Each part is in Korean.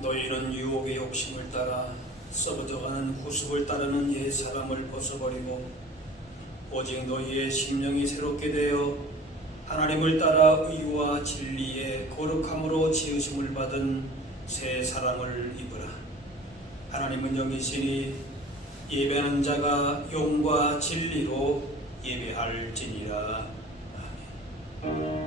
너희는 유혹의 욕심을 따라 썩어져가는 구습을 따르는 옛 사람을 벗어버리고 오직 너희의 심령이 새롭게 되어 하나님을 따라 의와 진리의 거룩함으로 지으심을 받은 새 사람을 입으라. 하나님은 영이시니 예배하는 자가 영과 진리로 예배할지니라. 아멘.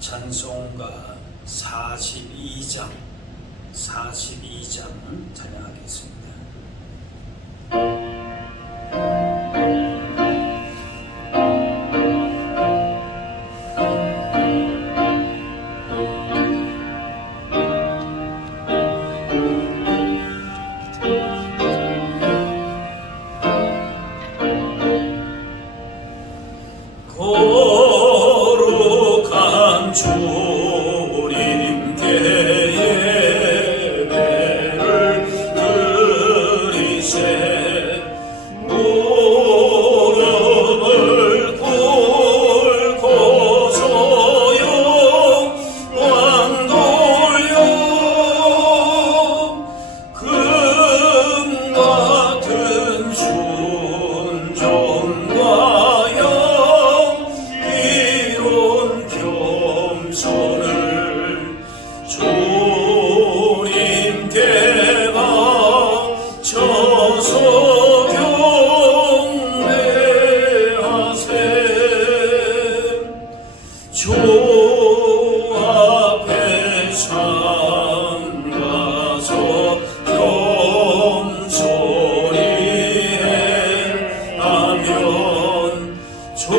찬송가 42장 찬양하겠습니다. 거룩한 주님께 예배를 드리세. 무릎을 꿇고 소영왕 돌려 금 같은 순종과 이룬 겸손을 주님께 바쳐서 경배하세. 주 앞에 삼가서 겸손히 행하면 주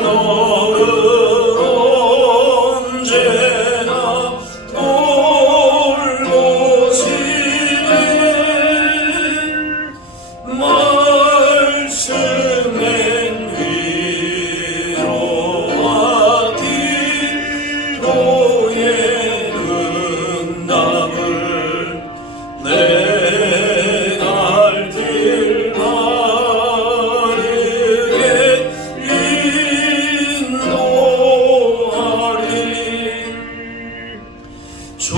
너를 언제나 돌보시네. 말씀엔 위로와 기도의 응답을 내 갈 길 바르게 인도하리. 주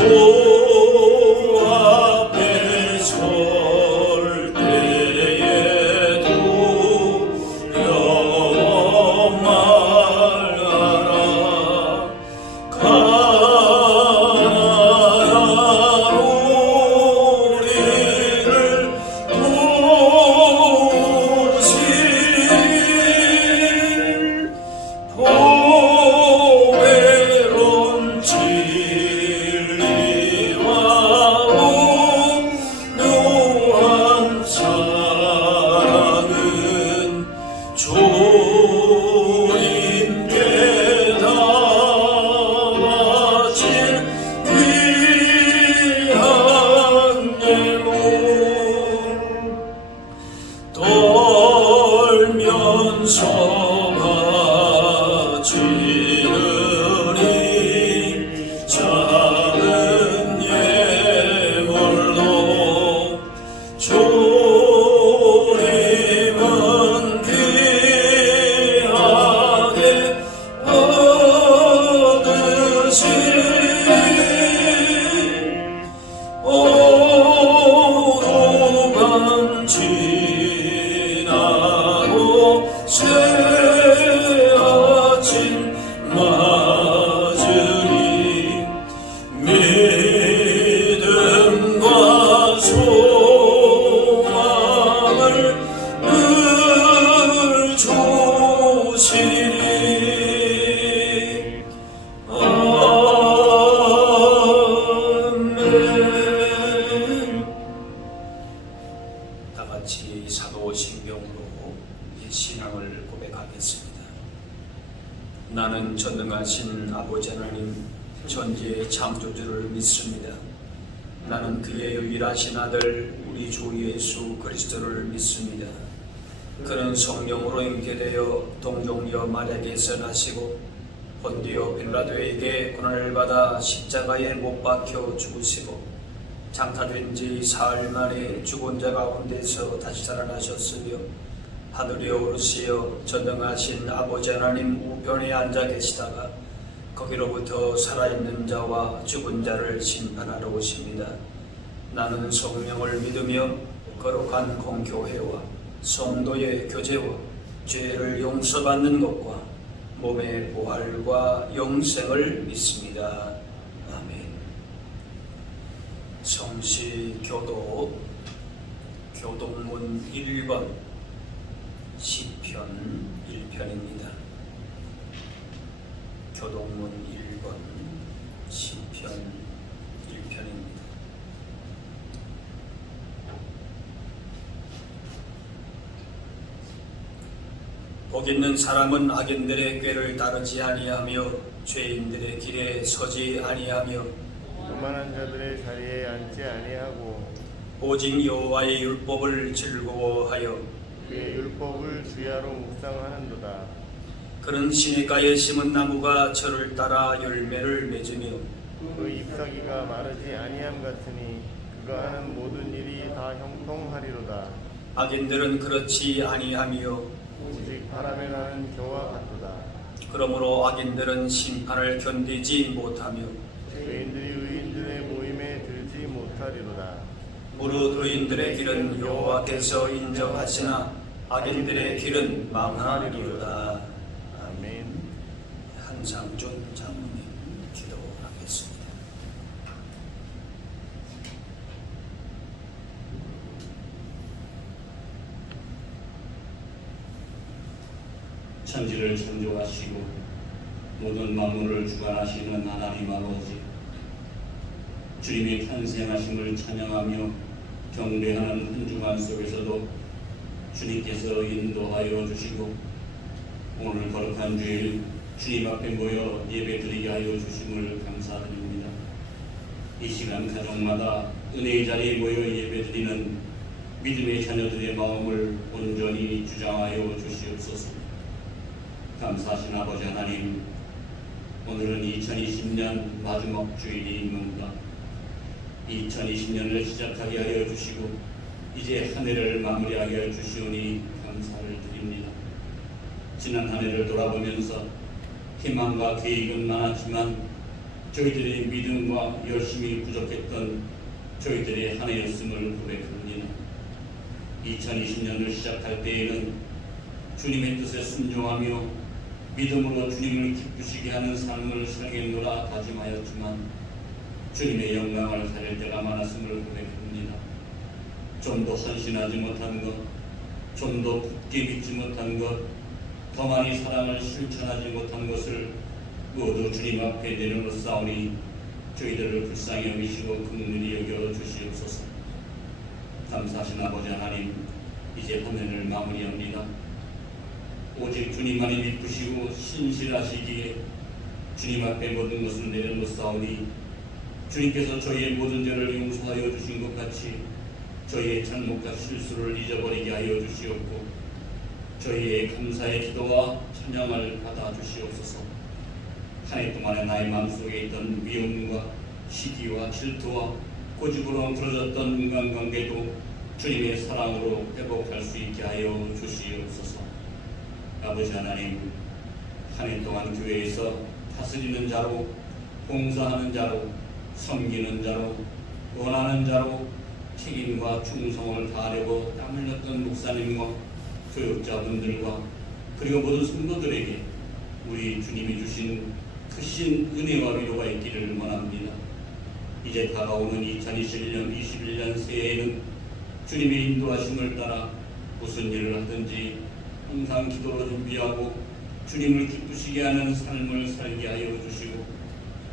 앞에 설 때에도 두려워 말아라. 가난한 우리를 도우시리. 보배로운 진리와 온유한 사랑은 주님께 다 바칠 귀한 예물. 떨면서 바치느니 작은 예물로 주님은 귀하게 받으시리. 오로간 지나고 새 아침 맞으리. 믿음과 소망을 늘 주시리. 아멘. 다 같이 사도신경으로 신앙을 고백하겠습니다. 나는 전능하신 아버지 하나님 천지의 창조주를 믿습니다. 나는 그의 유일하신 아들 우리 주 예수 그리스도를 믿습니다. 그는 성령으로 임재되어 동정녀 마리아에게서 나시고 본디오 빌라도에게 고난을 받아 십자가에 못 박혀 죽으시고 장사된 지 사흘 만에 죽은 자 가운데서 다시 살아나셨으며 하늘에 오르시어 전능하신 아버지 하나님 우편에 앉아 계시다가 거기로부터 살아있는 자와 죽은 자를 심판하러 오십니다. 나는 성령을 믿으며 거룩한 공교회와 성도의 교제와 죄를 용서받는 것과 몸의 부활과 영생을 믿습니다. 아멘. 성시 교도 교동문 1번 시편 1편입니다. 교동문 1번 시편 1편입니다. 복 있는 사람은 악인들의 꾀를 따르지 아니하며 죄인들의 길에 서지 아니하며 교만한 자들의 자리에 앉지 아니하고 오직 여호와의 율법을 즐거워하여 그의 율법을 주야로 묵상하는도다. 그는 시냇가에 심은 나무가 저를 따라 열매를 맺으며 그 잎사귀가 마르지 아니함 같으니 그가 하는 모든 일이 다 형통하리로다. 악인들은 그렇지 아니하며 오직 바람에 나는 겨와 같도다. 그러므로 악인들은 심판을 견디지 못하며 죄인들이 의인들의 모임에 들지 못하리로다. 무릇 의인들의 길은 여호와께서 인정하시나 악인들의 길은 망하리로다. 아멘. 한상준 장로님 기도하겠습니다. 천지를 창조하시고 모든 만물을 주관하시는 하나님 아버지, 주님의 탄생하심을 찬양하며 경배하는 한 주간 속에서도 주님께서 인도하여 주시고 오늘 거룩한 주일 주님 앞에 모여 예배드리게 하여 주심을 감사드립니다. 이 시간 가정마다 은혜의 자리에 모여 예배드리는 믿음의 자녀들의 마음을 온전히 주장하여 주시옵소서. 감사하신 아버지 하나님, 오늘은 2020년 마지막 주일입니다. 2020년을 시작하게 하여 주시고 이제 한 해를 마무리하게 하여 주시오니 감사를 드립니다. 지난 한 해를 돌아보면서 희망과 계획은 많았지만 저희들의 믿음과 열심이 부족했던 저희들의 한 해였음을 고백합니다. 2020년을 시작할 때에는 주님의 뜻에 순종하며 믿음으로 주님을 기쁘시게 하는 삶을 살겠노라 다짐하였지만 주님의 영광을 가릴 때가 많았음을 고백합니다. 좀 더 헌신하지 못한 것, 좀 더 굳게 믿지 못한 것, 더 많이 사랑을 실천하지 못한 것을 모두 주님 앞에 내려놓사오니 저희들을 불쌍히 여기시고 긍휼히 여겨 주시옵소서. 감사하신 아버지 하나님, 이제 한 해를 마무리합니다. 오직 주님만이 믿으시고 신실하시기에 주님 앞에 모든 것을 내려놓사오니 주님께서 저희의 모든 죄를 용서하여 주신 것 같이 저희의 잘못과 실수를 잊어버리게 하여 주시옵고 저희의 감사의 기도와 찬양을 받아 주시옵소서. 한 해 동안에 나의 마음속에 있던 미움과 시기와 질투와 고집으로 엉클어졌던 인간관계도 주님의 사랑으로 회복할 수 있게 하여 주시옵소서. 아버지 하나님, 한 해 동안 교회에서 다스리는 자로, 봉사하는 자로, 섬기는 자로, 원하는 자로 책임과 충성을 다하려고 땀 흘렸던 목사님과 교육자분들과 그리고 모든 성도들에게 우리 주님이 주신 크신 은혜와 위로가 있기를 원합니다. 이제 다가오는 2021년 새해에는 주님의 인도하심을 따라 무슨 일을 하든지 항상 기도로 준비하고 주님을 기쁘시게 하는 삶을 살게 하여 주시고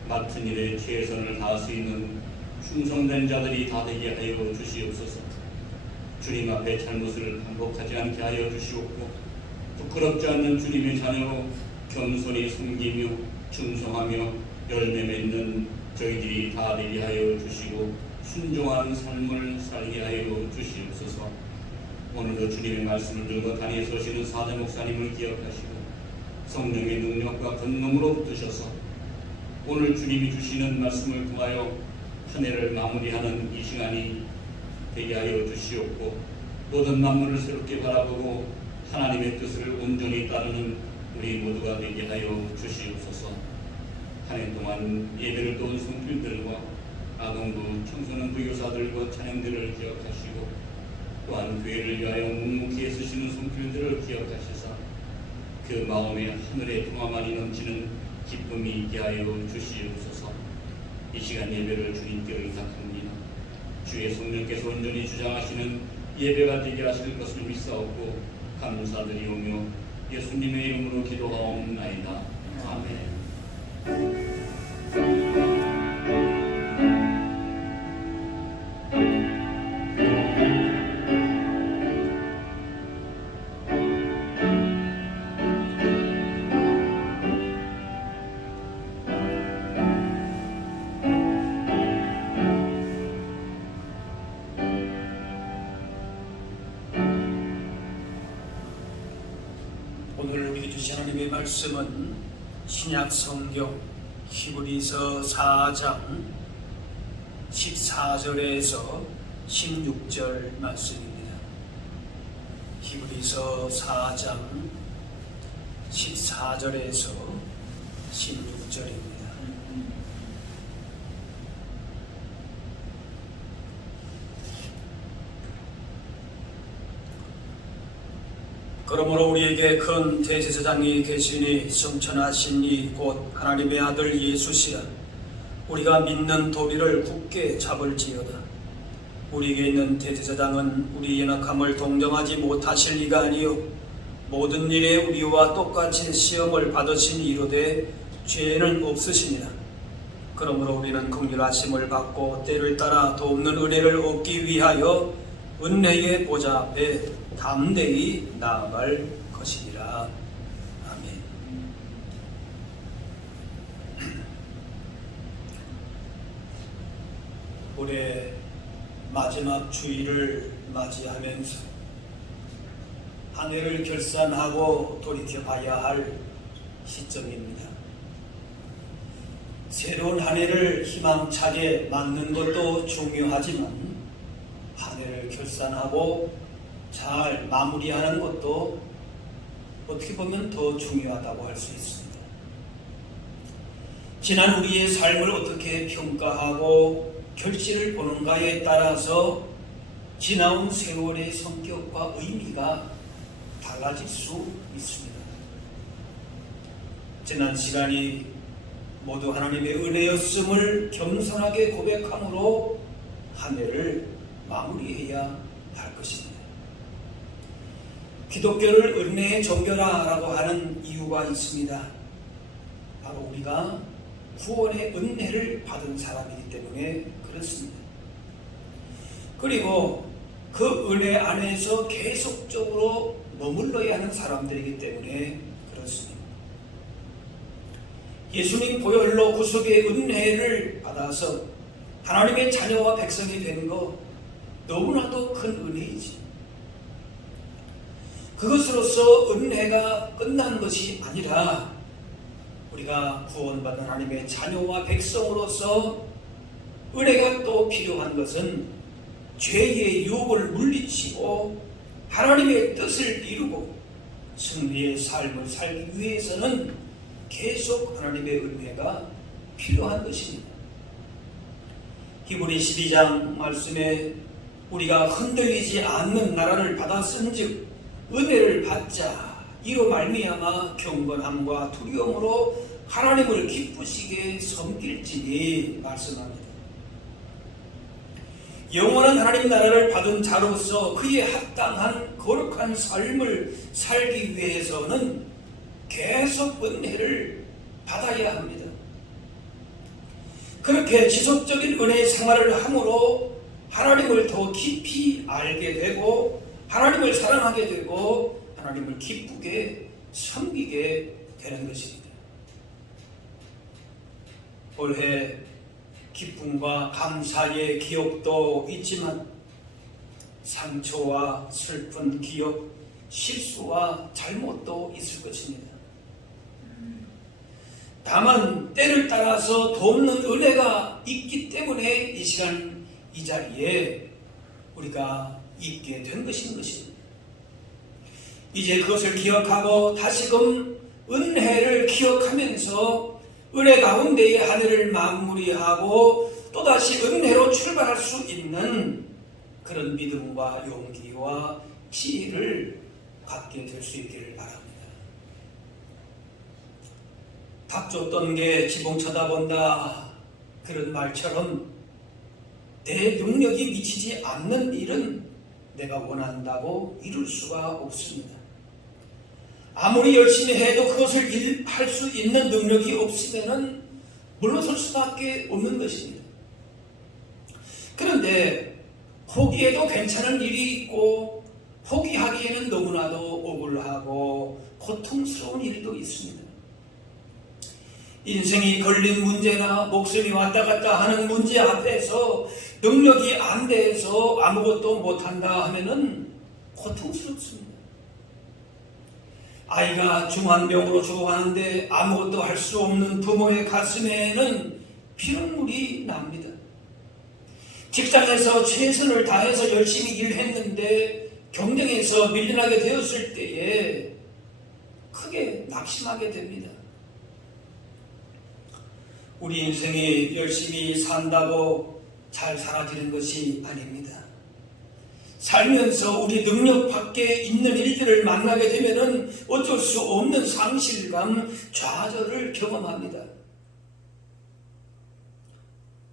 맡은 일에 최선을 다할 수 있는 충성된 자들이 다 되게 하여 주시옵소서. 주님 앞에 잘못을 반복하지 않게 하여 주시옵고 부끄럽지 않는 주님의 자녀로 겸손히 섬기며 충성하며 열매 맺는 저희들이 다 되게 하여 주시고 순종하는 삶을 살게 하여 주시옵소서. 오늘도 주님의 말씀을 들고 단위에 서시는 사자 목사님을 기억하시고 성령의 능력과 권능으로 붙으셔서 오늘 주님이 주시는 말씀을 통하여 한 해를 마무리하는 이 시간이 되게 하여 주시옵고 모든 만물을 새롭게 바라보고 하나님의 뜻을 온전히 따르는 우리 모두가 되게 하여 주시옵소서. 한 해 동안 예배를 도운 성필들과 아동부 청소년 부교사들과 찬양들을 기억하시고 또한 교회를 위하여 묵묵히 애쓰시는 성필들을 기억하시사 그 마음에 하늘의 평화만이 넘치는 기쁨이 있게 하여 주시옵소서. 이 시간 예배를 주님께 의탁합니다. 주의 성령께서 온전히 주장하시는 예배가 되게 하실 것을 믿사옵고 감사드리오며 예수님의 이름으로 기도하옵나이다. 아멘. 오늘 우리에게 주신 하나님의 말씀은 신약 성경 히브리서 4장 14절에서 16절 말씀입니다. 히브리서 4장 14절에서 16절입니다. 그러므로 우리에게 큰 대제사장이 계시니 성천하신 이 곧 하나님의 아들 예수시라. 우리가 믿는 도리를 굳게 잡을지어다. 우리에게 있는 대제사장은 우리 연약함을 동정하지 못하실 이가 아니요 모든 일에 우리와 똑같이 시험을 받으신 이로되 죄는 없으시니라. 그러므로 우리는 긍휼하심을 받고 때를 따라 돕는 은혜를 얻기 위하여 은혜의 보좌 앞에 담대히 나아갈 것이니라. 아멘. 올해 마지막 주일을 맞이하면서 한 해를 결산하고 돌이켜봐야 할 시점입니다. 새로운 한 해를 희망차게 맞는 것도 중요하지만 한 해를 결산하고 잘 마무리하는 것도 어떻게 보면 더 중요하다고 할 수 있습니다. 지난 우리의 삶을 어떻게 평가하고 결실을 보는가에 따라서 지나온 세월의 성격과 의미가 달라질 수 있습니다. 지난 시간이 모두 하나님의 은혜였음을 겸손하게 고백함으로 한 해를 마무리해야 할 것입니다. 기독교를 은혜의 종교라고 하는 이유가 있습니다. 바로 우리가 구원의 은혜를 받은 사람이기 때문에 그렇습니다. 그리고 그 은혜 안에서 계속적으로 머물러야 하는 사람들이기 때문에 그렇습니다. 예수님 보혈로 구속의 은혜를 받아서 하나님의 자녀와 백성이 되는 것 너무나도 큰 은혜이지. 그것으로서 은혜가 끝난 것이 아니라 우리가 구원받은 하나님의 자녀와 백성으로서 은혜가 또 필요한 것은 죄의 유혹을 물리치고 하나님의 뜻을 이루고 승리의 삶을 살기 위해서는 계속 하나님의 은혜가 필요한 것입니다. 히브리 12장 말씀에 우리가 흔들리지 않는 나라를 받았은즉 은혜를 받자 이로 말미암아 경건함과 두려움으로 하나님을 기쁘시게 섬길지니 말씀합니다. 영원한 하나님 나라를 받은 자로서 그에 합당한 거룩한 삶을 살기 위해서는 계속 은혜를 받아야 합니다. 그렇게 지속적인 은혜의 생활을 함으로 하나님을 더 깊이 알게 되고 하나님을 사랑하게 되고 하나님을 기쁘게 섬기게 되는 것입니다. 올해 기쁨과 감사의 기억도 있지만 상처와 슬픈 기억, 실수와 잘못도 있을 것입니다. 다만 때를 따라서 돕는 은혜가 있기 때문에 이 시간 이 자리에 우리가 있게 된 것입니다. 이제 그것을 기억하고 다시금 은혜를 기억하면서 은혜 가운데의 한 해를 마무리하고 또다시 은혜로 출발할 수 있는 그런 믿음과 용기와 지혜를 갖게 될 수 있기를 바랍니다. 닭 쫓던 게 지붕 쳐다본다, 그런 말처럼 내 능력이 미치지 않는 일은 내가 원한다고 이룰 수가 없습니다. 아무리 열심히 해도 그것을 할 수 있는 능력이 없으면 물러설 수밖에 없는 것입니다. 그런데 포기해도 괜찮은 일이 있고 포기하기에는 너무나도 억울하고 고통스러운 일도 있습니다. 인생이 걸린 문제나 목숨이 왔다 갔다 하는 문제 앞에서 능력이 안 돼서 아무것도 못한다 하면은 고통스럽습니다. 아이가 중환병으로 죽어가는데 아무것도 할 수 없는 부모의 가슴에는 피눈물이 납니다. 직장에서 최선을 다해서 열심히 일했는데 경쟁에서 밀려나게 되었을 때에 크게 낙심하게 됩니다. 우리 인생이 열심히 산다고 잘 사라지는 것이 아닙니다. 살면서 우리 능력 밖에 있는 일들을 만나게 되면 어쩔 수 없는 상실감, 좌절을 경험합니다.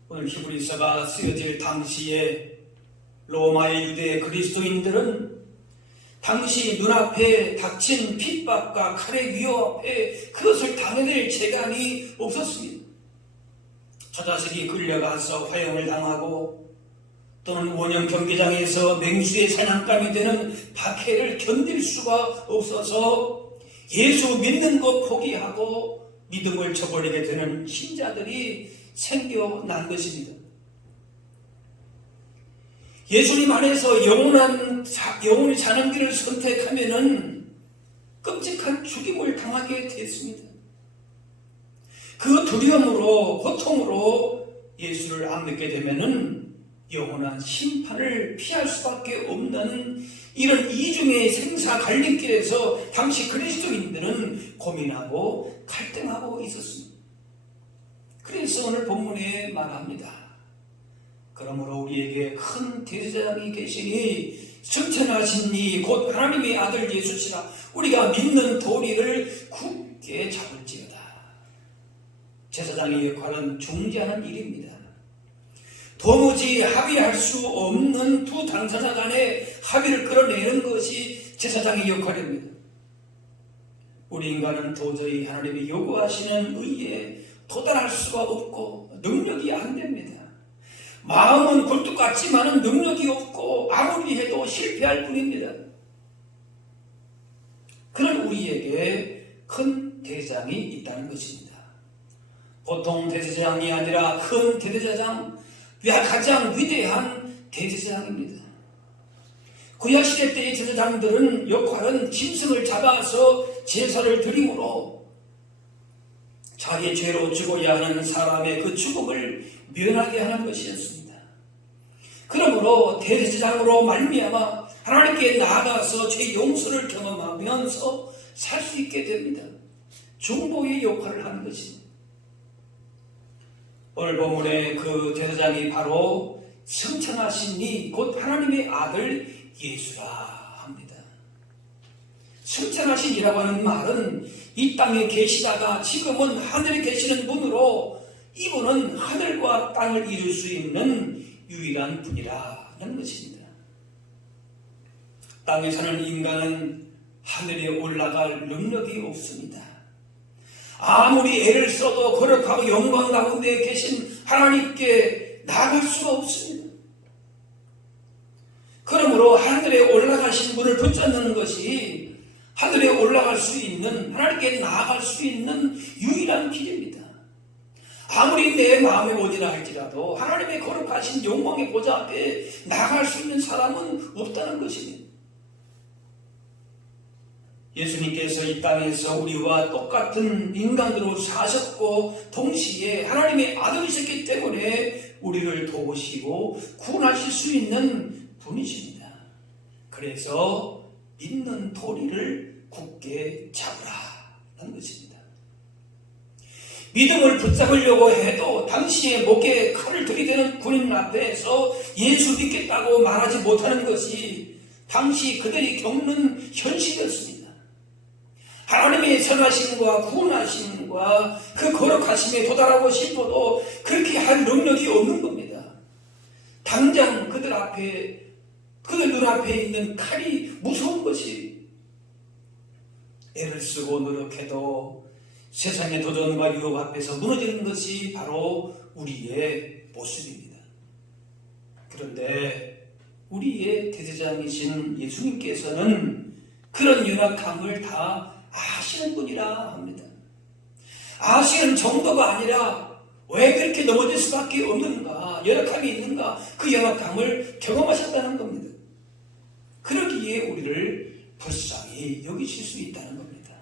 오늘 히브리서가 쓰여질 당시에 로마의 유대 그리스도인들은 당시 눈앞에 닥친 핍박과 칼의 위협 앞에 그것을 당해낼 재간이 없었습니다. 처자식이 끌려가서 화형을 당하고 또는 원형 경기장에서 맹수의 사냥감이 되는 박해를 견딜 수가 없어서 예수 믿는 것 포기하고 믿음을 저버리게 되는 신자들이 생겨난 것입니다. 예수님 안에서 영원히 사는 길을 선택하면은 끔찍한 죽임을 당하게 됐습니다. 그 두려움으로 고통으로 예수를 안 믿게 되면은 영원한 심판을 피할 수밖에 없는 이런 이중의 생사 갈림길에서 당시 그리스도인들은 고민하고 갈등하고 있었습니다. 그래서 오늘 본문에 말합니다. 그러므로 우리에게 큰 대제사장이 계시니 승천하신 이 곧 하나님의 아들 예수시라. 우리가 믿는 도리를 굳게 잡을지어다. 제사장의 역할은 중재하는 일입니다. 도무지 합의할 수 없는 두 당사자 간의 합의를 끌어내는 것이 제사장의 역할입니다. 우리 인간은 도저히 하나님이 요구하시는 의에 도달할 수가 없고 능력이 안 됩니다. 마음은 굴뚝 같지만 능력이 없고 아무리 해도 실패할 뿐입니다. 그런 우리에게 큰 대제사장이 있다는 것입니다. 보통 대제사장이 아니라 큰 대제사장, 가장 위대한 대제사장입니다. 구약시대 때의 제사장들은 역할은 짐승을 잡아서 제사를 드림으로 자기의 죄로 죽어야 하는 사람의 그 죽음을 면하게 하는 것이었습니다. 그러므로 대제사장으로 말미암아 하나님께 나아가서 죄 용서를 경험하면서 살 수 있게 됩니다. 중보의 역할을 하는 것입니다. 오늘 본문의 그 제사장이 바로 승천하신 이 곧 하나님의 아들 예수라 합니다. 승천하신 이라고 하는 말은 이 땅에 계시다가 지금은 하늘에 계시는 분으로 이분은 하늘과 땅을 이룰 수 있는 유일한 분이라는 것입니다. 땅에 사는 인간은 하늘에 올라갈 능력이 없습니다. 아무리 애를 써도 거룩하고 영광 가운데 계신 하나님께 나아갈 수가 없습니다. 그러므로 하늘에 올라가신 분을 붙잡는 것이 하늘에 올라갈 수 있는, 하나님께 나아갈 수 있는 유일한 길입니다. 아무리 내 마음에 원이라 할지라도 하나님의 거룩하신 영광의 보좌 앞에 나갈 수 있는 사람은 없다는 것입니다. 예수님께서 이 땅에서 우리와 똑같은 인간으로 사셨고 동시에 하나님의 아들이셨기 때문에 우리를 도우시고 구원하실 수 있는 분이십니다. 그래서 믿는 도리를 굳게 잡으라는 것입니다. 믿음을 붙잡으려고 해도 당시의 목에 칼을 들이대는 군인 앞에서 예수 믿겠다고 말하지 못하는 것이 당시 그들이 겪는 현실이었습니다. 하나님의 선하심과 구원하심과 그 거룩하심에 도달하고 싶어도 그렇게 할 능력이 없는 겁니다. 당장 그들 눈앞에 있는 칼이 무서운 것이 애를 쓰고 노력해도 세상의 도전과 유혹 앞에서 무너지는 것이 바로 우리의 모습입니다. 그런데 우리의 대제사장이신 예수님께서는 그런 연약함을 다 아시는 분이라 합니다. 아시는 정도가 아니라 왜 그렇게 넘어질 수밖에 없는가, 연약함이 있는가, 그 연약함을 경험하셨다는 겁니다. 그러기에 우리를 불쌍히 여기실 수 있다는 겁니다.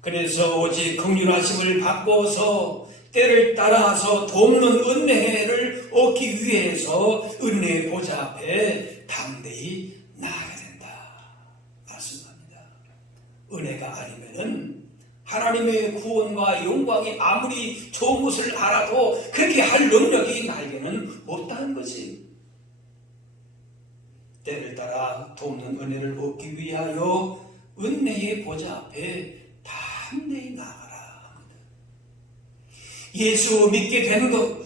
그래서 오직 긍휼하심을 받고서 때를 따라서 돕는 은혜를 얻기 위해서 은혜의 보좌 앞에 담대히 나아가야 된다 말씀합니다. 은혜가 아니면은 하나님의 구원과 영광이 아무리 좋은 것을 알아도 그렇게 할 능력이 나에게는 없다는 것이, 때를 따라 돕는 은혜를 얻기 위하여 은혜의 보좌 앞에 담대히 나아가라 합니다. 예수 믿게 되는 것,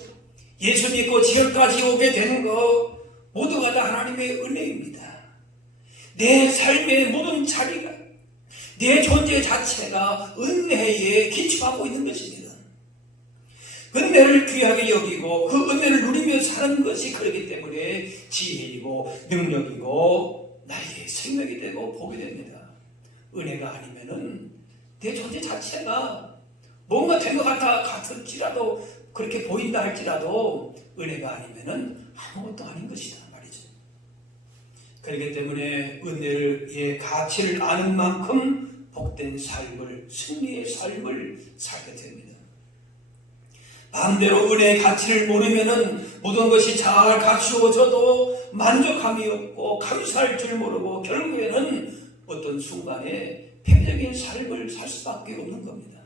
예수 믿고 지역까지 오게 되는 것 모두가 다 하나님의 은혜입니다. 내 삶의 모든 자리가, 내 존재 자체가 은혜에 기초하고 있는 것입니다. 은혜를 귀하게 여기고 그 은혜를 누리며 사는 것이 그렇기 때문에 지혜이고 능력이고 나의 생명이 되고 복이 됩니다. 은혜가 아니면은 내 존재 자체가 뭔가 된 것 같을지라도, 그렇게 보인다 할지라도 은혜가 아니면은 아무것도 아닌 것이다 말이죠. 그렇기 때문에 은혜의 가치를 아는 만큼 복된 삶을, 승리의 삶을 살게 됩니다. 반대로 은혜의 가치를 모르면은 모든 것이 잘 갖추어져도 만족함이 없고 감사할 줄 모르고 결국에는 어떤 순간에 폐쇄적인 삶을 살 수밖에 없는 겁니다.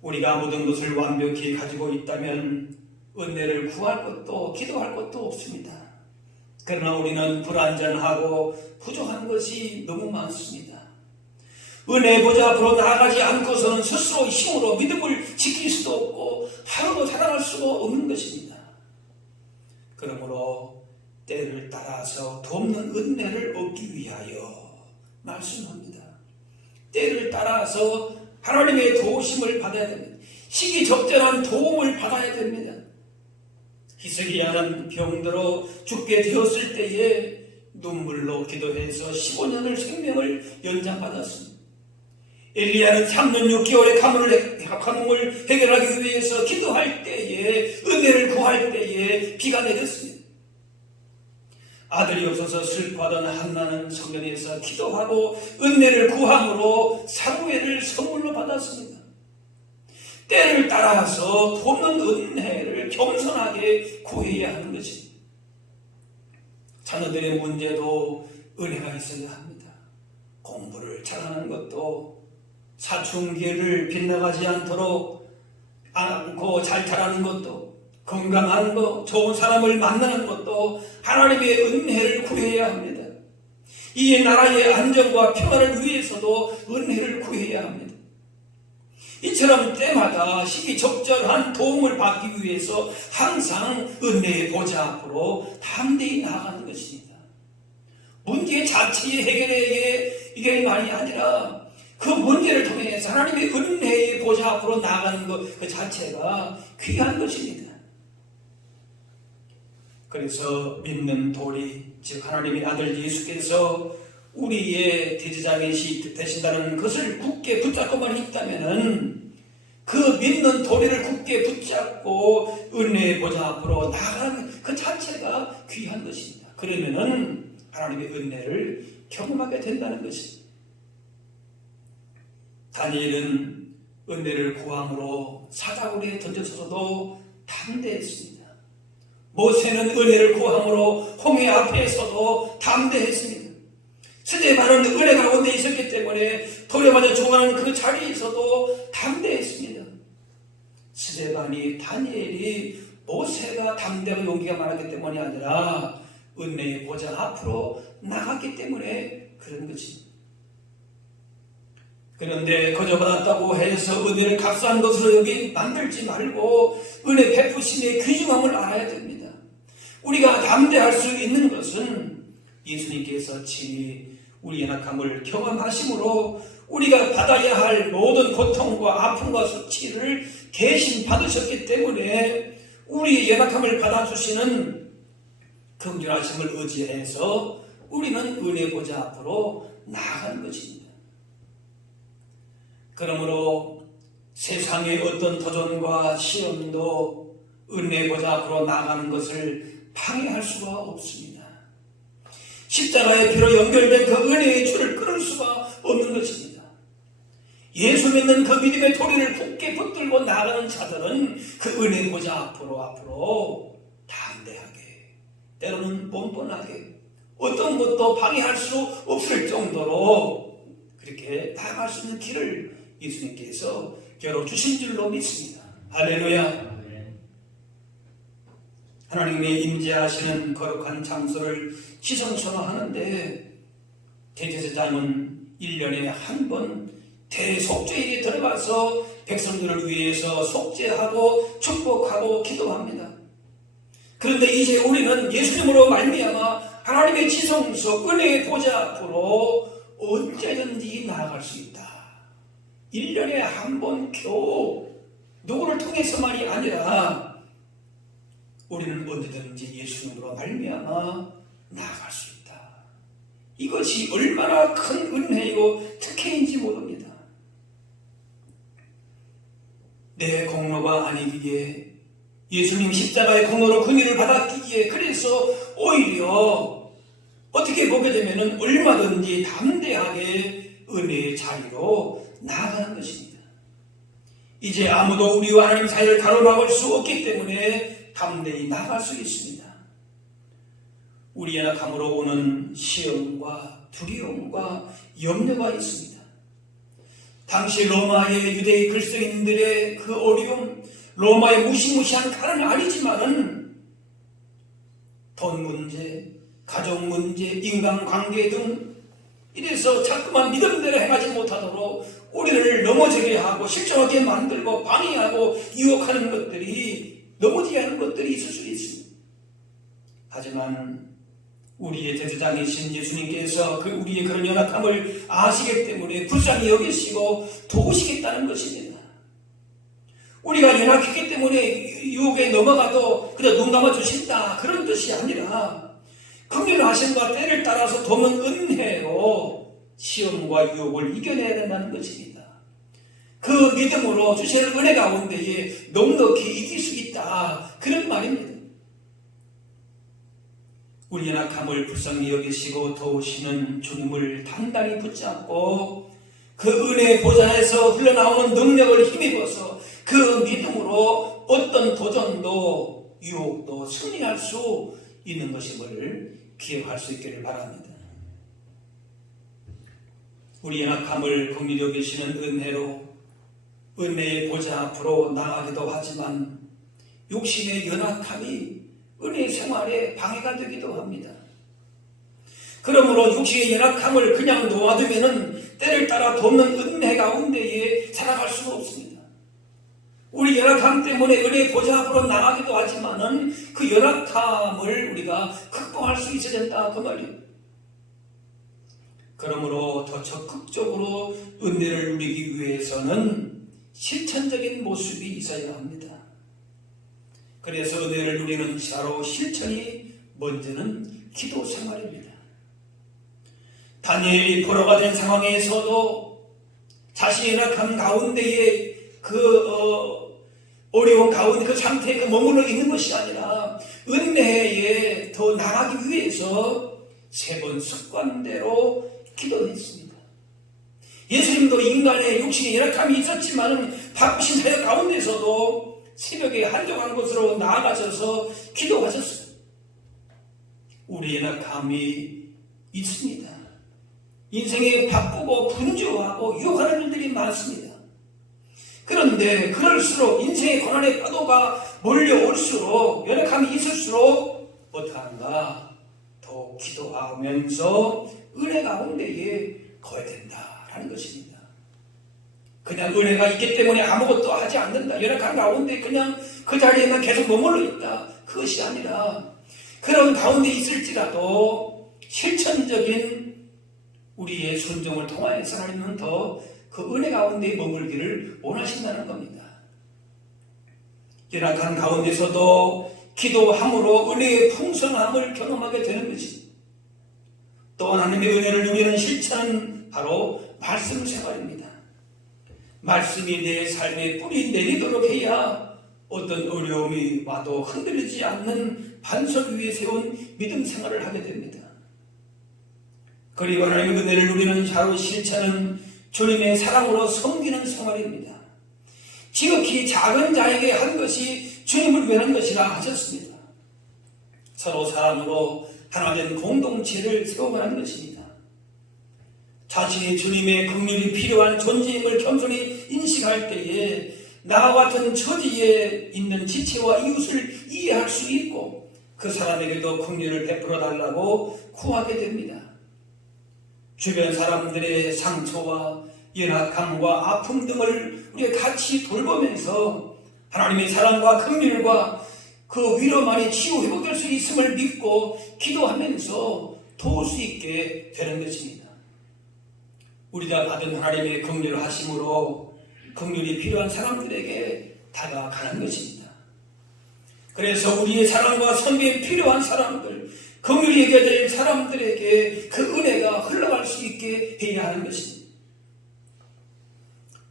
우리가 모든 것을 완벽히 가지고 있다면 은혜를 구할 것도 기도할 것도 없습니다. 그러나 우리는 불완전하고 부족한 것이 너무 많습니다. 은혜의 보좌 앞으로 나아가지 않고서는 스스로 힘으로 믿음을 지킬 수도 없고 하루도 살아갈 수가 없는 것입니다. 그러므로 때를 따라서 돕는 은혜를 얻기 위하여 말씀합니다. 때를 따라서 하나님의 도우심을 받아야 됩니다. 시기적절한 도움을 받아야 됩니다. 히스기야는 병들어 죽게 되었을 때에 눈물로 기도해서 15년을 생명을 연장받았습니다. 엘리야는 3년 6개월의 가뭄을 해결하기 위해서 기도할 때에, 은혜를 구할 때에 비가 내렸습니다. 아들이 없어서 슬퍼하던 한나는 성전에서 기도하고 은혜를 구함으로 사무엘을 선물로 받았습니다. 때를 따라서 돕는 은혜를 겸손하게 구해야 하는 것입니다. 자녀들의 문제도 은혜가 있어야 합니다. 공부를 잘하는 것도, 사춘기를 빗나가지 않도록 않고 잘 자라는 것도, 건강한 것, 좋은 사람을 만나는 것도 하나님의 은혜를 구해야 합니다. 이 나라의 안정과 평화를 위해서도 은혜를 구해야 합니다. 이처럼 때마다 시기적절한 도움을 받기 위해서 항상 은혜의 보좌 앞으로 담대히 나아가는 것입니다. 문제 자체의 해결에 이게 말이 아니라 그 문제를 통해서 하나님의 은혜의 보좌 앞으로 나아가는 것 그 자체가 귀한 것입니다. 그래서 믿는 도리, 즉 하나님의 아들 예수께서 우리의 대제사장이 되신다는 것을 굳게 붙잡고만 있다면은 그 믿는 도리를 굳게 붙잡고 은혜의 보좌 앞으로 나아가는 그 자체가 귀한 것입니다. 그러면은 하나님의 은혜를 경험하게 된다는 것입니다. 다니엘은 은혜를 구함으로 사자굴에 던져서도 담대했습니다. 모세는 은혜를 구함으로 홍해 앞에서도 담대했습니다. 스데반은 은혜 가운데 있었기 때문에 돌에 맞아 죽어가는 그 자리에서도 담대했습니다. 스데반이, 다니엘이, 모세가 담대하고 용기가 많았기 때문이 아니라 은혜의 보좌 앞으로 나갔기 때문에 그런 것입니다. 그런데 거저 받았다고 해서 은혜를 값싼 것으로 여기 만들지 말고 은혜 베푸심의 귀중함을 알아야 됩니다. 우리가 담대할 수 있는 것은 예수님께서 친히 우리 연약함을 경험하심으로 우리가 받아야 할 모든 고통과 아픔과 수치를 대신 받으셨기 때문에 우리의 연약함을 받아주시는 긍휼하심을 의지해서 우리는 은혜 보좌 앞으로 나아가는 것입니다. 그러므로 세상의 어떤 도전과 시험도 은혜 보좌 앞으로 나아가는 것을 방해할 수가 없습니다. 십자가의 피로 연결된 그 은혜의 줄을 끊을 수가 없는 것입니다. 예수 믿는 그 믿음의 도리를 굳게 붙들고 나아가는 자들은 그 은혜 보좌 앞으로 담대하게, 때로는 뻔뻔하게, 어떤 것도 방해할 수 없을 정도로 그렇게 나아갈 수 있는 길을 예수님께서 열어주신 줄로 믿습니다. 할렐루야. 하나님의 임재하시는 거룩한 장소를 지성소화하는데 대제사장은 1년에 한 번 대속죄일에 들어가서 백성들을 위해서 속죄하고 축복하고 기도합니다. 그런데 이제 우리는 예수님으로 말미암아 하나님의 지성소 은혜의 보좌 앞으로 언제든지 나아갈 수 있다. 1년에 한 번 겨우 누구를 통해서만이 아니라 우리는 언제든지 예수님으로 말미암아 나아갈 수 있다. 이것이 얼마나 큰 은혜이고 특혜인지 모릅니다. 내 공로가 아니기에, 예수님 십자가의 공로로 긍휼을 받았기에, 그래서 오히려 어떻게 보게 되면 얼마든지 담대하게 은혜의 자리로 나아가는 것입니다. 이제 아무도 우리와 하나님 사이를 가로막을 수 없기 때문에 담대히 나갈 수 있습니다. 우리 연약함으로 오는 시험과 두려움과 염려가 있습니다. 당시 로마의 유대의 글쓰인들의 그 어려움, 로마의 무시무시한 칼은 아니지만은 돈 문제, 가족 문제, 인간관계 등 이래서 자꾸만 믿음대로 행하지 못하도록 우리를 넘어지게 하고 실족하게 만들고 방해하고 유혹하는 것들이, 넘어지게 하는 것들이 있을 수 있습니다. 하지만 우리의 대제사장이신 예수님께서 그 우리의 그런 연약함을 아시기 때문에 불쌍히 여기시고 도우시겠다는 것입니다. 우리가 연약했기 때문에 유혹에 넘어가도 그저 눈 감아 주신다, 그런 뜻이 아니라 긍휼하심과 때를 따라서 도는 은혜로 시험과 유혹을 이겨내야 된다는 것입니다. 그 믿음으로 주시는 은혜 가운데에 넉넉히 이길 수 있다, 그런 말입니다. 우리 연약함을 불쌍히 여기시고 도우시는 주님을 단단히 붙잡고 그 은혜의 보좌에서 흘러나오는 능력을 힘입어서 그 믿음으로 어떤 도전도 유혹도 승리할 수 있는 것임을 기억할 수 있기를 바랍니다. 우리 연약함을 긍휼히 여기시는 은혜로 은혜의 보좌 앞으로 나가기도 하지만 육신의 연약함이 은혜의 생활에 방해가 되기도 합니다. 그러므로 육신의 연약함을 그냥 놓아두면은 때를 따라 돕는 은혜 가운데에 살아갈 수가 없습니다. 우리 연약함 때문에 은혜의 보좌 앞으로 나가기도 하지만은 그 연약함을 우리가 극복할 수 있어야 된다, 그 말이에요. 그러므로 더 적극적으로 은혜를 누리기 위해서는 실천적인 모습이 있어야 합니다. 그래서 은혜를 누리는 바로 실천이 먼저는 기도 생활입니다. 다니엘이 포로가 된 상황에서도 자신의 연약함 가운데에 어려운 가운데 그 상태에 머물러 있는 것이 아니라 은혜에 더 나가기 위해서 3번 습관대로 기도했습니다. 예수님도 인간의 육신의 연약함이 있었지만 바쁘신 사역 가운데서도 새벽에 한적한 곳으로 나아가셔서 기도하셨어요. 우리의 연약함이 있습니다. 인생에 바쁘고 분주하고 유혹하는 일들이 많습니다. 그런데 그럴수록 인생의 고난의 파도가 몰려올수록 연약함이 있을수록 어떠한가? 더 기도하면서 은혜 가운데에 거해야 된다라는 것입니다. 그냥 은혜가 있기 때문에 아무것도 하지 않는다. 연약한 가운데 그냥 그 자리에만 계속 머물러 있다. 그것이 아니라 그런 가운데 있을지라도 실천적인 우리의 순종을 통하여서 하나님은 더 그 은혜 가운데 머물기를 원하신다는 겁니다. 연약한 가운데서도 기도함으로 은혜의 풍성함을 경험하게 되는 것입니다. 또 하나님의 은혜를 누리는 실천은 바로 말씀 생활입니다. 말씀이 내 삶에 뿌리 내리도록 해야 어떤 어려움이 와도 흔들리지 않는 반석 위에 세운 믿음 생활을 하게 됩니다. 그리고 하나님의 은혜를 누리는 바로 실천은 주님의 사랑으로 섬기는 생활입니다. 지극히 작은 자에게 한 것이 주님을 위한 것이라 하셨습니다. 서로 사랑으로 하나된 공동체를 세워가는 것입니다. 자신이 주님의 긍휼이 필요한 존재임을 겸손히 인식할 때에 나와 같은 처지에 있는 지체와 이웃을 이해할 수 있고 그 사람에게도 긍휼을 베풀어 달라고 구하게 됩니다. 주변 사람들의 상처와 연약함과 아픔 등을 우리가 같이 돌보면서 하나님의 사랑과 긍휼과 그 위로만이 치유 회복될 수 있음을 믿고 기도하면서 도울 수 있게 되는 것입니다. 우리가 받은 하나님의 긍휼하심으로 긍휼이 필요한 사람들에게 다가가는 것입니다. 그래서 우리의 사랑과 섬김이 필요한 사람들, 긍휼이 여겨질 사람들에게 그 은혜가 흘러갈 수 있게 해야 하는 것입니다.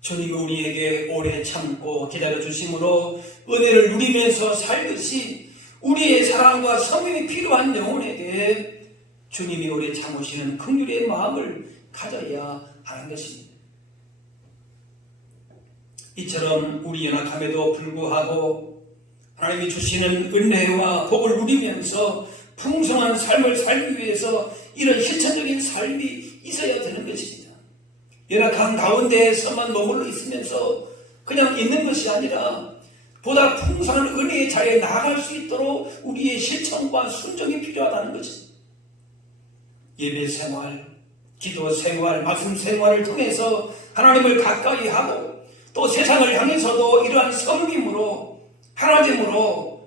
주님이 우리에게 오래 참고 기다려주심으로 은혜를 누리면서 살듯이 우리의 사랑과 섬김이 필요한 영혼에게 주님이 오래 참으시는 긍휼의 마음을 가져야 하는 것입니다. 이처럼 우리 연약함에도 불구하고 하나님이 주시는 은혜와 복을 누리면서 풍성한 삶을 살기 위해서 이런 실천적인 삶이 있어야 되는 것입니다. 연약한 가운데에서만 머물러 있으면서 그냥 있는 것이 아니라 보다 풍성한 은혜의 자리에 나아갈 수 있도록 우리의 실천과 순종이 필요하다는 것입니다. 예배 생활, 기도 생활, 말씀 생활을 통해서 하나님을 가까이 하고 또 세상을 향해서도 이러한 섬김으로 하나님으로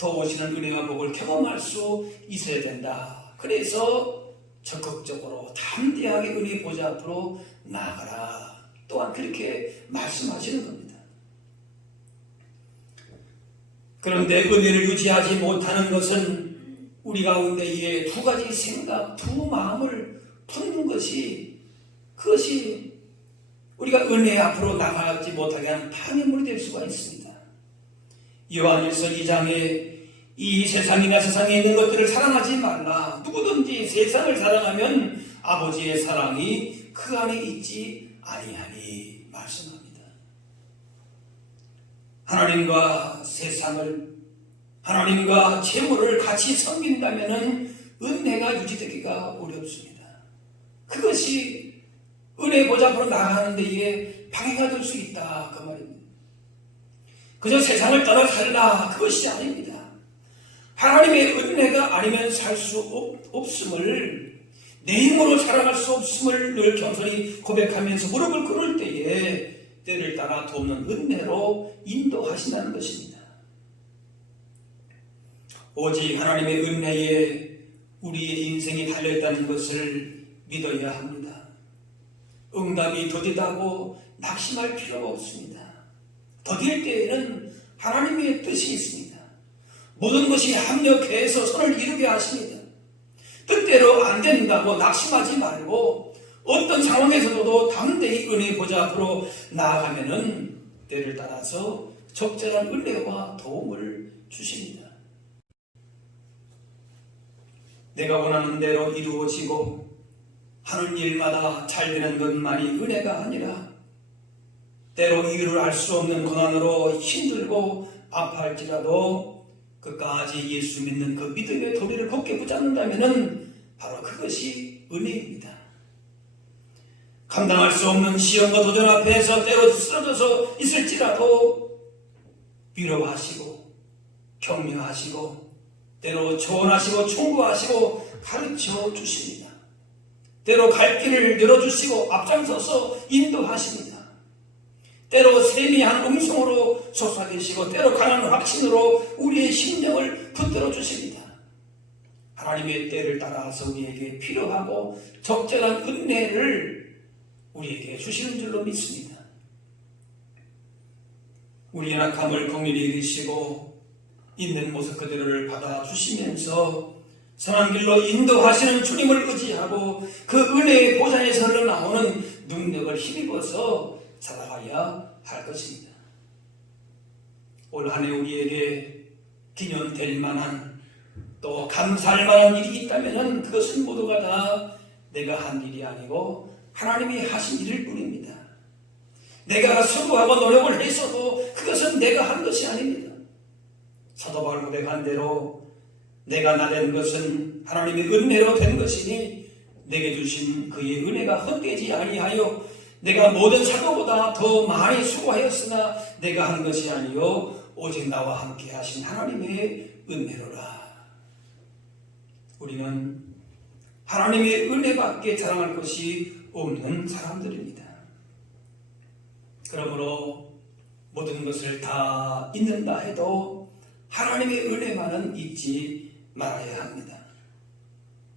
더 오시는 은혜와 복을 경험할 수 있어야 된다. 그래서 적극적으로 담대하게 은혜 보좌 앞으로 나아가라. 또한 그렇게 말씀하시는 겁니다. 그런데 은혜를 유지하지 못하는 것은 우리 가운데에 두 가지 생각, 두 마음을 품는 것이 그것이 우리가 은혜 앞으로 나가지 못하게 하는 방해물이 될 수가 있습니다. 요한일서 2장에 이 세상이나 세상에 있는 것들을 사랑하지 말라. 누구든지 세상을 사랑하면 아버지의 사랑이 그 안에 있지 아니하니 말씀합니다. 하나님과 세상을, 하나님과 재물을 같이 섬긴다면 은혜가 유지되기가 어렵습니다. 그것이 은혜 보좌 앞으로 나가는 데에 방해가 될 수 있다 그 말입니다. 그저 세상을 따라 살라 그것이 아닙니다. 하나님의 은혜가 아니면 살 수 없음을, 내 힘으로 살아갈 수 없음을 늘 겸손히 고백하면서 무릎을 꿇을 때에 때를 따라 돕는 은혜로 인도하신다는 것입니다. 오직 하나님의 은혜에 우리의 인생이 달려있다는 것을 믿어야 합니다. 응답이 더디다고 낙심할 필요가 없습니다. 더딜 때에는 하나님의 뜻이 있습니다. 모든 것이 합력해서 선을 이루게 하십니다. 뜻대로 안 된다고 낙심하지 말고 어떤 상황에서도 담대히 은혜 보좌 앞으로 나아가면은 때를 따라서 적절한 은혜와 도움을 주십니다. 내가 원하는 대로 이루어지고 하는 일마다 잘 되는 것만이 은혜가 아니라 때로 이유를 알 수 없는 고난으로 힘들고 아파할지라도 끝까지 예수 믿는 그 믿음의 도리를 굳게 붙잡는다면 바로 그것이 은혜입니다. 감당할 수 없는 시험과 도전 앞에서 때로 쓰러져서 있을지라도 위로하시고 격려하시고 때로 조언하시고 충고하시고 가르쳐 주십니다. 때로 갈 길을 열어주시고 앞장서서 인도하십니다. 때로 세미한 음성으로 속삭이시고 때로 강한 확신으로 우리의 심령을 붙들어 주십니다. 하나님의 때를 따라서 우리에게 필요하고 적절한 은혜를 우리에게 주시는 줄로 믿습니다. 우리의 약함을 긍휼히 여기시고 있는 모습 그대로를 받아주시면서 선한 길로 인도하시는 주님을 의지하고 그 은혜의 보좌에서 흘러나오는 능력을 힘입어서 살아가야 할 것입니다. 올 한 해 우리에게 기념될 만한 또 감사할 만한 일이 있다면 그것은 모두가 다 내가 한 일이 아니고 하나님이 하신 일일 뿐입니다. 내가 수고하고 노력을 했어도 그것은 내가 한 것이 아닙니다. 사도 바울 고백한 대로 내가 나된 것은 하나님의 은혜로 된 것이니 내게 주신 그의 은혜가 헛되지 아니하여 내가 모든 사도보다 더 많이 수고하였으나 내가 한 것이 아니요 오직 나와 함께 하신 하나님의 은혜로라. 우리는 하나님의 은혜밖에 자랑할 것이 없는 사람들입니다. 그러므로 모든 것을 다 잊는다 해도 하나님의 은혜만은 잊지 말아야 합니다.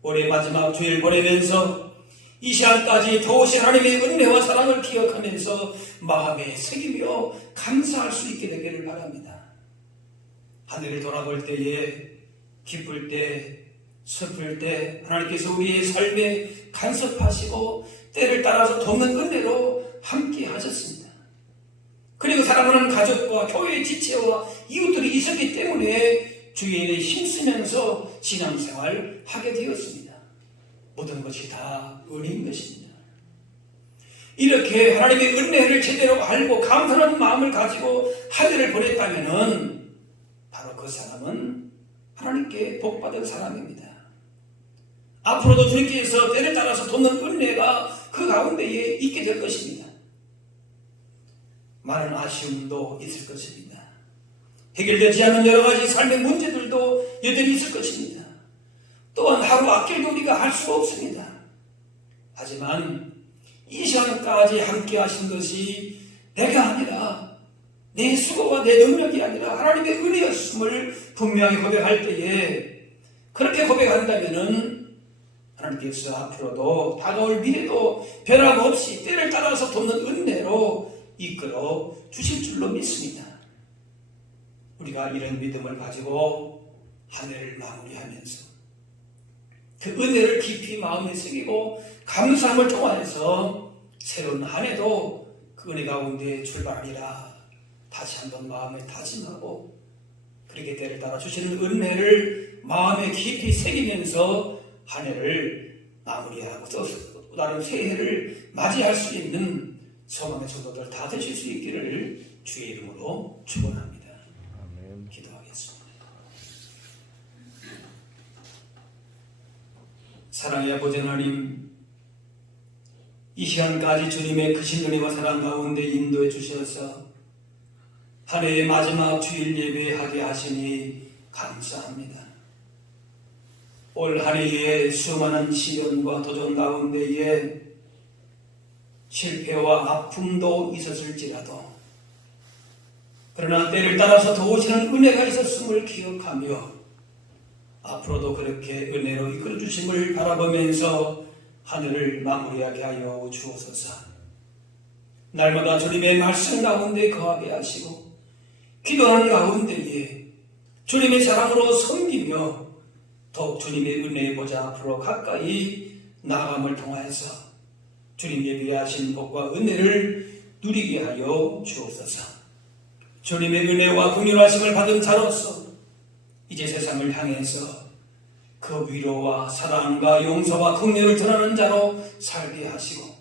올해 마지막 주일 보내면서 이 시간까지 도우신 하나님의 은혜와 사랑을 기억하면서 마음에 새기며 감사할 수 있게 되기를 바랍니다. 하늘을 돌아볼 때에 기쁠 때 슬플 때 하나님께서 우리의 삶에 간섭하시고 때를 따라서 돕는 은혜로 함께 하셨습니다. 그리고 사랑하는 가족과 교회의 지체와 이웃들이 있었기 때문에 주의 일에 힘쓰면서 신앙생활 하게 되었습니다. 모든 것이 다 은혜인 것입니다. 이렇게 하나님의 은혜를 제대로 알고 감사하는 마음을 가지고 한 해를 보냈다면 바로 그 사람은 하나님께 복받은 사람입니다. 앞으로도 주님께서 때를 따라서 돕는 은혜가 그 가운데에 있게 될 것입니다. 많은 아쉬움도 있을 것입니다. 해결되지 않는 여러 가지 삶의 문제들도 여전히 있을 것입니다. 또한 하루 아낄 우리가 할 수가 없습니다. 하지만 이 시간까지 함께 하신 것이 내가 아니라 내 수고와 내 능력이 아니라 하나님의 은혜였음을 분명히 고백할 때에 그렇게 고백한다면 하나님께서 앞으로도 다가올 미래도 변함없이 때를 따라서 돕는 은혜로 이끌어 주실 줄로 믿습니다. 우리가 이런 믿음을 가지고 한 해를 마무리하면서 그 은혜를 깊이 마음에 새기고 감사함을 통하여서 새로운 한 해도 그 은혜 가운데 출발하리라 다시 한번 마음에 다짐하고 그렇게 때를 따라 주시는 은혜를 마음에 깊이 새기면서 한 해를 마무리하고 또 다른 새해를 맞이할 수 있는 소망의 성도들 다 되실 수 있기를 주의 이름으로 축원합니다. 아멘. 기도하겠습니다. 사랑의 아버지 하나님, 이 시간까지 주님의 크신 은혜와 사랑 가운데 인도해 주셔서 한 해의 마지막 주일 예배하게 하시니 감사합니다. 올 한 해의 수많은 시련과 도전 가운데에 실패와 아픔도 있었을지라도 그러나 때를 따라서 도우시는 은혜가 있었음을 기억하며 앞으로도 그렇게 은혜로 이끌어 주심을 바라보면서 하늘을 마무리하게 하여 주옵소서. 날마다 주님의 말씀 가운데 거하게 하시고 기도하는 가운데에 주님의 사랑으로 섬기며 더욱 주님의 은혜의 보좌 앞으로 가까이 나아감을 통하여서 주님 예비하신 복과 은혜를 누리게 하여 주옵소서. 주님의 은혜와 긍휼하심을 받은 자로서 이제 세상을 향해서 그 위로와 사랑과 용서와 긍휼을 전하는 자로 살게 하시고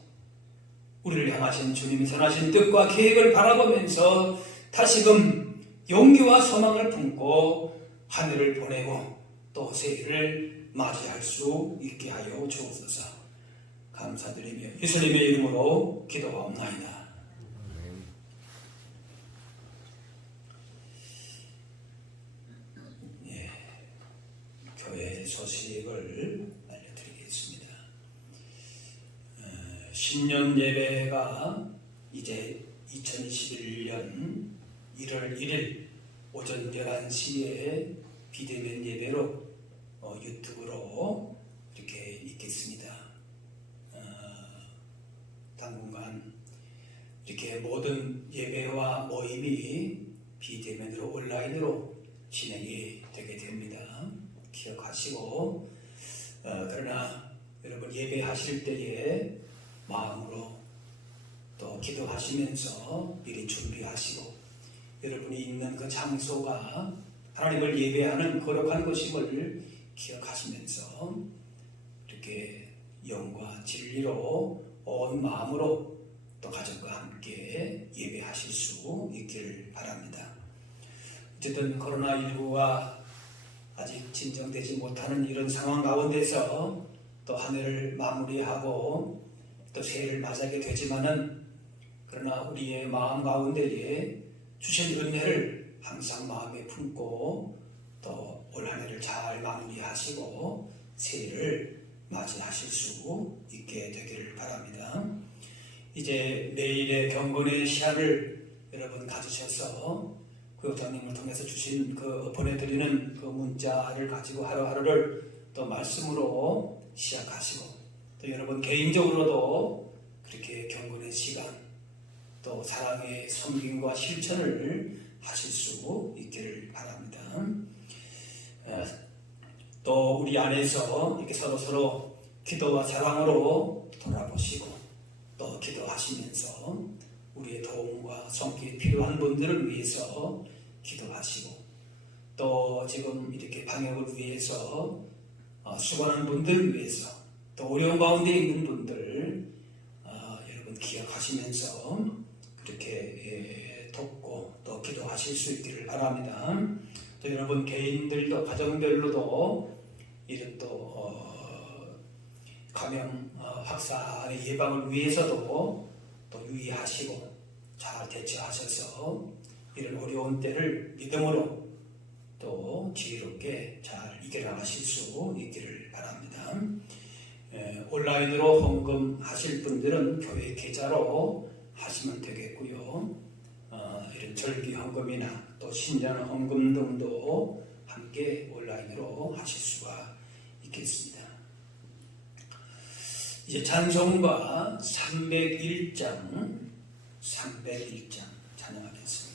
우리를 향하신 주님의 선하신 뜻과 계획을 바라보면서 다시금 용기와 소망을 품고 한 해를 보내고 또 새해를 맞이할 수 있게 하여 주옵소서. 감사드리며 예수님의 이름으로 기도하옵나이다. 교회 소식을 알려드리겠습니다. 신년 예배가 이제 2021년 1월 1일 오전 11시에 비대면 예배로 유튜브로 이렇게 있겠습니다. 당분간 이렇게 모든 예배와 모임이 비대면으로 온라인으로 진행이 되게 됩니다. 기억하시고 그러나 여러분 예배하실 때에 마음으로 또 기도하시면서 미리 준비하시고 여러분이 있는 그 장소가 하나님을 예배하는 거룩한 것임을 기억하시면서 이렇게 영과 진리로 온 마음으로 또 가족과 함께 예배하실 수 있기를 바랍니다. 어쨌든 코로나19가 아직 진정되지 못하는 이런 상황 가운데서 또 한 해를 마무리하고 또 새해를 맞이하게 되지만은 그러나 우리의 마음 가운데에 주신 은혜를 항상 마음에 품고 또 올 한 해를 잘 마무리하시고 새해를 맞이하실 수 있게 되기를 바랍니다. 이제 내일의 경건의 시간을 여러분 가지셔서 구역장님을 통해서 주신 그 보내드리는 그 문자를 가지고 하루하루를 또 말씀으로 시작하시고 또 여러분 개인적으로도 그렇게 경건의 시간 또 사랑의 섬김과 실천을 하실 수 있기를 바랍니다. 또 우리 안에서 이렇게 서로 기도와 사랑으로 돌아보시고 또 기도하시면서 우리의 도움과 손길이 필요한 분들을 위해서 기도하시고 또 지금 이렇게 방역을 위해서 수고하는 분들을 위해서 또 어려운 가운데 있는 분들 여러분 기억하시면서 그렇게 돕고 또 기도하실 수 있기를 바랍니다. 또 여러분 개인들도 가정별로도 이런 또 감염 확산의 예방을 위해서도 또 유의하시고 잘 대처하셔서 이런 어려운 때를 믿음으로 또 지혜롭게 잘 이겨나가실 수 있기를 바랍니다. 온라인으로 헌금하실 분들은 교회 계좌로 하시면 되겠고요. 이런 절기 헌금이나 또 신년 헌금 등도 함께 온라인으로 하실 수가 있겠습니다. 이제 찬송가 301장 찬양하겠습니다.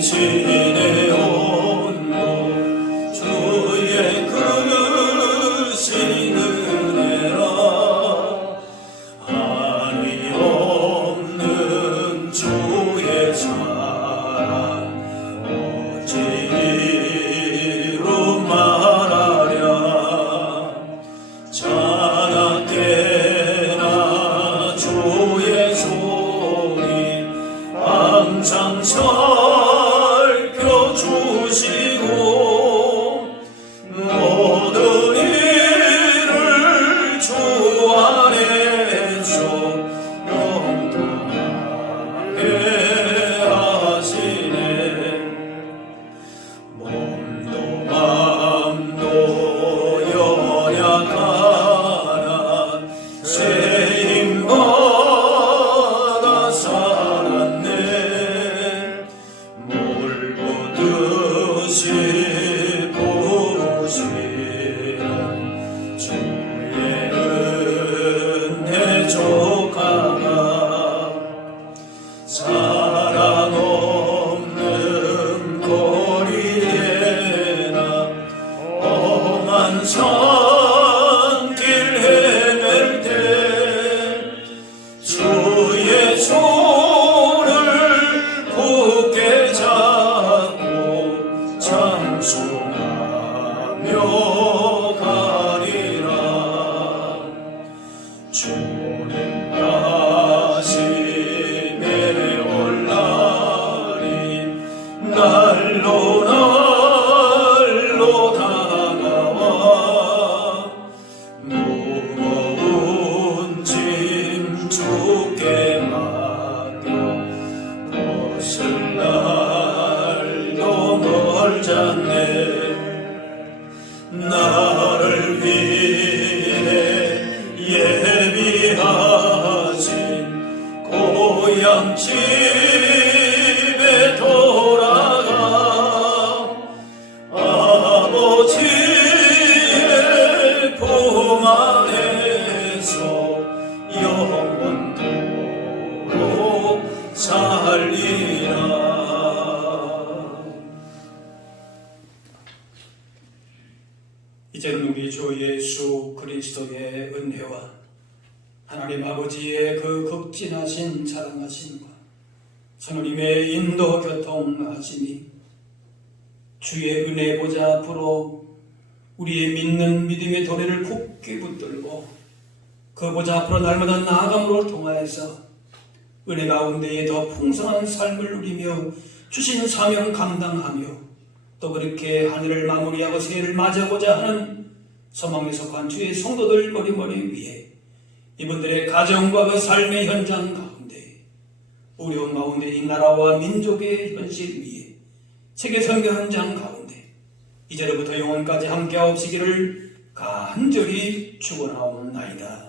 신의 온도 주의 크신 은혜라 한이 없는 주의 사랑 어찌 이루 말하랴 자나깨나 주의 손이 항상 살펴주시고 모든 일을 주 안에서 영통하게 하시네 몸도 맘도 연약하나 새 힘받아 살았네 않네. 나를 위해 예비하신 고향 집에 돌아가 아버지의 품 안에서 영원토록 살리라. 이제는 우리 주 예수 그리스도의 은혜와 하나님 아버지의 그 극진하신 사랑하심과 성령님의 인도 교통하심이 주의 은혜 보좌 앞으로 우리의 믿는 믿음의 도래를 굳게 붙들고 그 보좌 앞으로 날마다 나아감으로 통하여서 은혜 가운데에 더 풍성한 삶을 누리며 주신 사명 감당하며 또 그렇게 하늘을 마무리하고 새해를 맞이하고자 하는 소망에 속한 주의 성도들 머리머리 위에 이분들의 가정과 그 삶의 현장 가운데 어려운 가운데 이 나라와 민족의 현실 위에 세계 선교 현장 가운데 이제로부터 영원까지 함께하옵시기를 간절히 축원하옵나이다.